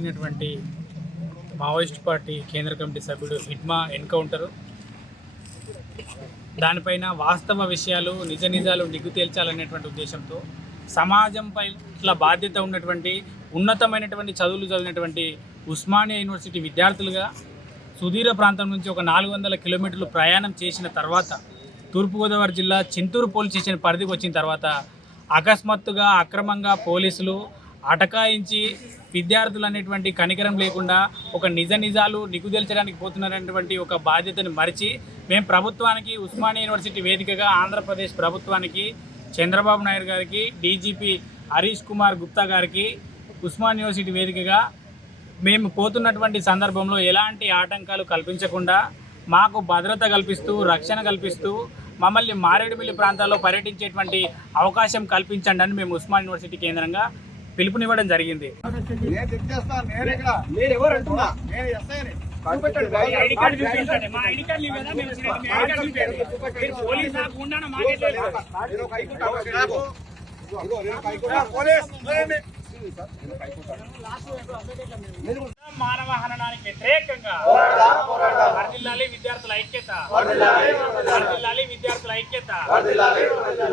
జరిగినటువంటి Maoist party కేంద్ర committee సభ్యుడు హిడ్మా ఎన్కౌంటరు, దానిపైన వాస్తవ విషయాలు నిజ నిజాలు నిగ్గు తేల్చాలనేటువంటి ఉద్దేశంతో సమాజం పట్ల బాధ్యత ఉన్నటువంటి ఉన్నతమైనటువంటి చదువులు చదివినటువంటి ఉస్మానియా యూనివర్సిటీ విద్యార్థులుగా సుదూర ప్రాంతం నుంచి ఒక 400 కిలోమీటర్లు ప్రయాణం చేసిన తర్వాత తూర్పుగోదావరి జిల్లా చింతూరు పోలీస్ స్టేషన్ పరిధికి వచ్చిన తర్వాత అకస్మాత్తుగా అక్రమంగా పోలీసులు అటకాయించి విద్యార్థులు అనేటువంటి కనికరం లేకుండా ఒక నిజ నిజాలు నిగ్గుదెల్చడానికి పోతున్నటువంటి ఒక బాధ్యతను మరిచి మేము ప్రభుత్వానికి, ఉస్మానియా యూనివర్సిటీ వేదికగా ఆంధ్రప్రదేశ్ ప్రభుత్వానికి, చంద్రబాబు నాయుడు గారికి, డీజీపీ హరీష్ కుమార్ గుప్తా గారికి ఉస్మానియా యూనివర్సిటీ వేదికగా మేము పోతున్నటువంటి సందర్భంలో ఎలాంటి ఆటంకాలు కల్పించకుండా మాకు భద్రత కల్పిస్తూ, రక్షణ కల్పిస్తూ మమ్మల్ని మారేడుమిల్లి ప్రాంతాల్లో పర్యటించేటువంటి అవకాశం కల్పించండి అని మేము ఉస్మానియా యూనివర్సిటీ కేంద్రంగా పిలుపునివ్వడం జరిగింది. మానవ హననానికి వ్యతిరేకంగా వర్ధిల్లాలి విద్యార్థుల ఐక్యత, వర్ధిల్లాలి విద్యార్థుల ఐక్యత,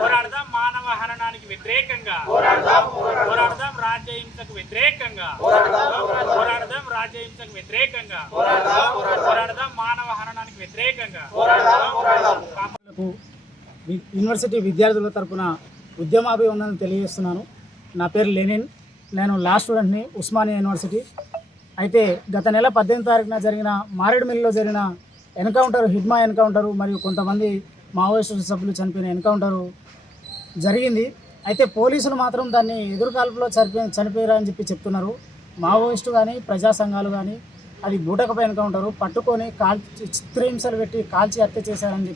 పోరాడదాం మానవ హననానికి వ్యతిరేకంగా, పోరాడదాం రాజ్యహింసకు వ్యతిరేకంగా, పోరాడదాం రాజ్యహింసకు వ్యతిరేకంగా, పోరాడదాం మానవ హననానికి వ్యతిరేకంగా. యూనివర్సిటీ విద్యార్థుల తరపున ఉద్యమాభివందనలు తెలియజేస్తున్నాను. నా పేరు లెనిన్, నేను లా స్టూడెంట్ని, ఉస్మానియా యూనివర్సిటీ. అయితే గత నెల 18వ తారీఖున జరిగిన మారేడుమిల్లిలో జరిగిన ఎన్కౌంటర్, హిడ్మా ఎన్కౌంటరు మరియు కొంతమంది మావోయిస్టు సభ్యులు చనిపోయిన ఎన్కౌంటరు జరిగింది. అయితే పోలీసులు మాత్రం దాన్ని ఎదురుకాల్పులో చనిపోయారని చెప్తున్నారు. మావోయిస్టు కానీ ప్రజా సంఘాలు కానీ అది బూటకపై ఎన్కౌంటరు, పట్టుకొని చిత్రహింసలు పెట్టి కాల్చి హత్య చేశారని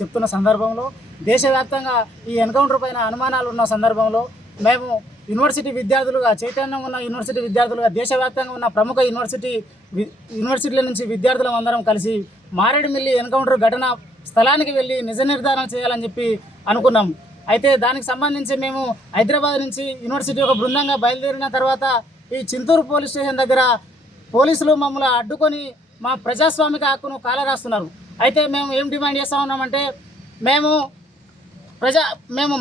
చెప్తున్న సందర్భంలో, దేశవ్యాప్తంగా ఈ ఎన్కౌంటర్ పైన అనుమానాలు ఉన్న సందర్భంలో మేము యూనివర్సిటీ విద్యార్థులుగా, చైతన్యం ఉన్న యూనివర్సిటీ విద్యార్థులుగా, దేశవ్యాప్తంగా ఉన్న ప్రముఖ యూనివర్సిటీల నుంచి విద్యార్థులం అందరం కలిసి మారేడుమిల్లి ఎన్కౌంటర్ ఘటన స్థలానికి వెళ్ళి నిజ నిర్ధారణ చేయాలని అనుకున్నాం. అయితే దానికి సంబంధించి మేము హైదరాబాద్ నుంచి యూనివర్సిటీ ఒక బృందంగా బయలుదేరిన తర్వాత ఈ చింతూరు పోలీస్ స్టేషన్ దగ్గర పోలీసులు మమ్మల్ని అడ్డుకొని మా ప్రజాస్వామిక హక్కును కాలరాస్తున్నారు. అయితే మేము ఏం డిమాండ్ చేస్తూ ఉన్నామంటే, మేము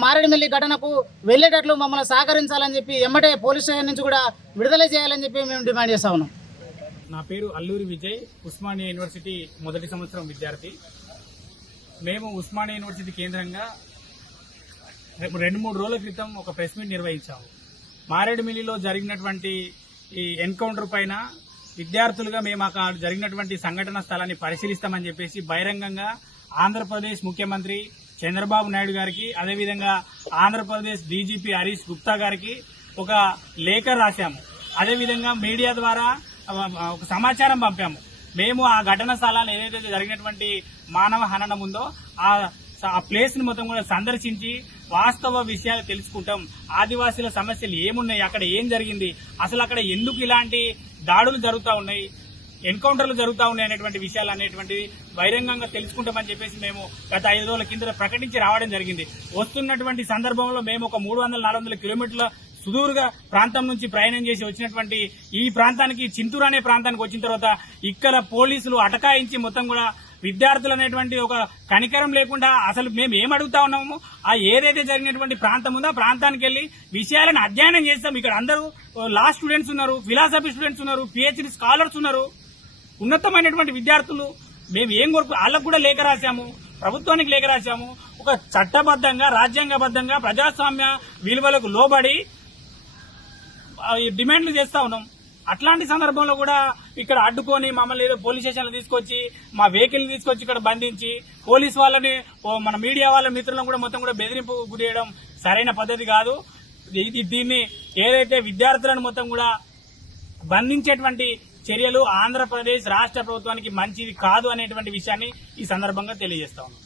మారేడుమిల్లి ఘటనకు వెళ్ళేటట్లు మమ్మల్ని సహకరించాలని ఎమ్మటే పోలీస్ స్టేషన్ నుంచి కూడా విడుదల చేయాలని మేము డిమాండ్ చేస్తూ ఉన్నాం. నా పేరు అల్లూరి విజయ్, ఉస్మానియా యూనివర్సిటీ మొదటి సంవత్సరం విద్యార్థి. మేము ఉస్మానియా యూనివర్సిటీ కేంద్రంగా 2-3 రోజుల క్రితం ఒక ప్రెస్ మీట్ నిర్వహించాము. మారేడుమిల్లిలో జరిగినటువంటి ఈ ఎన్కౌంటర్ పైన విద్యార్థులుగా మేము అక్కడ జరిగినటువంటి సంఘటన స్థలాన్ని పరిశీలిస్తామని చెప్పేసి బహిరంగంగా ఆంధ్రప్రదేశ్ ముఖ్యమంత్రి చంద్రబాబు నాయుడు గారికి, అదేవిధంగా ఆంధ్రప్రదేశ్ డీజీపీ హరీష్ గుప్తా గారికి ఒక లేఖ రాశాము. అదేవిధంగా మీడియా ద్వారా ఒక సమాచారం పంపాము. మేము ఆ ఘటన స్థలాలు ఏదైతే జరిగినటువంటి మానవ హననం ఉందో ఆ ప్లేస్ ని మొత్తం కూడా సందర్శించి వాస్తవ విషయాలు తెలుసుకుంటాం. ఆదివాసీల సమస్యలు ఏమున్నాయి, అక్కడ ఏం జరిగింది, అసలు అక్కడ ఎందుకు ఇలాంటి దాడులు జరుగుతూ ఉన్నాయి, ఎన్కౌంటర్లు జరుగుతూ ఉన్నాయి అనేటువంటి విషయాలు అనేటువంటిది బహిరంగంగా తెలుసుకుంటామని చెప్పేసి మేము గత 5 రోజుల కింద ప్రకటించి రావడం జరిగింది. వస్తున్నటువంటి సందర్భంలో మేము ఒక 300-400 కిలోమీటర్ల సుదూరంగా ప్రాంతం నుంచి ప్రయాణం చేసి వచ్చినటువంటి ఈ ప్రాంతానికి, చింతూరు అనే ప్రాంతానికి వచ్చిన తర్వాత ఇక్కడ పోలీసులు అటకాయించి మొత్తం కూడా విద్యార్థులు అనేటువంటి ఒక కనికరం లేకుండా అసలు మేము ఏం అడుగుతా ఉన్నాము, ఆ ఏదైతే జరిగినటువంటి ప్రాంతం ఉందో ఆ ప్రాంతానికి వెళ్లి విషయాలను అధ్యయనం చేస్తాం. ఇక్కడ అందరూ లా స్టూడెంట్స్ ఉన్నారు, ఫిలాసఫీ స్టూడెంట్స్ ఉన్నారు, పిహెచ్డి స్కాలర్స్ ఉన్నారు, ఉన్నతమైనటువంటి విద్యార్థులు. మేము ఏం కోరుకు వాళ్ళకు కూడా లేఖ రాశాము, ప్రభుత్వానికి లేఖ రాశాము. ఒక చట్టబద్ధంగా, రాజ్యాంగబద్ధంగా ప్రజాస్వామ్య విలువలకు లోబడి డిమాండ్లు చేస్తా ఉన్నాం. అట్లాంటి సందర్భంలో కూడా ఇక్కడ అడ్డుకొని మమ్మల్ని ఏదో పోలీస్ స్టేషన్లో తీసుకొచ్చి మా వెహికల్ తీసుకొచ్చి ఇక్కడ బంధించి పోలీస్ వాళ్ళని, మన మీడియా వాళ్ళ మిత్రులను కూడా మొత్తం కూడా బెదిరింపు గురి చేయడం సరైన పద్ధతి కాదు. దీన్ని ఏదైతే విద్యార్థులను మొత్తం కూడా బంధించేటువంటి చర్యలు ఆంధ్రప్రదేశ్ రాష్ట్ర ప్రభుత్వానికి మంచిది కాదు అనేటువంటి విషయాన్ని ఈ సందర్భంగా తెలియజేస్తా ఉన్నాం.